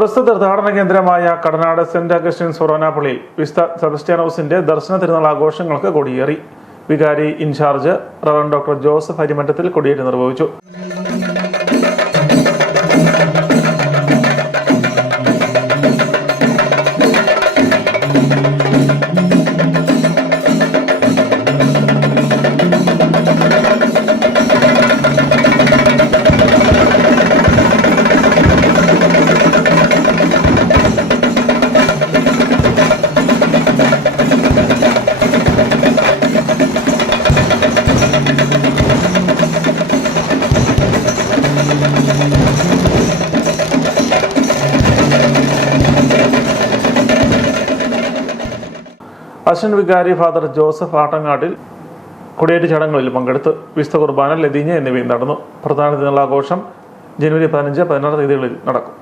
പ്രസ്തുത തീർത്ഥാടന കേന്ദ്രമായ കടനാട് സെന്റ് അഗസ്റ്റിൻസ് ഫൊറോന പള്ളിയിൽ വിശുദ്ധ സെബസ്റ്റ്യാനോസിന്റെ ദർശന തിരുനാൾ ആഘോഷങ്ങൾക്ക് കൊടിയേറി. വികാരി ഇൻചാർജ് റവ. ഡോക്ടർ ജോസഫ് അരിമറ്റത്തിൽ കൊടിയേറ്റ് നിർവഹിച്ചു. അശ്വൻ വികാരി ഫാദർ ജോസഫ് ആട്ടങ്ങാട്ടിൽ കൊടിയേറ്റ് ചടങ്ങുകളിൽ പങ്കെടുത്ത് വിശുദ്ധ കുർബാന, ലതീഞ്ഞ എന്നിവയും നടന്നു. പ്രധാന തിരുനാൾ ആഘോഷം ജനുവരി 15, 16 തീയതികളിൽ നടക്കും.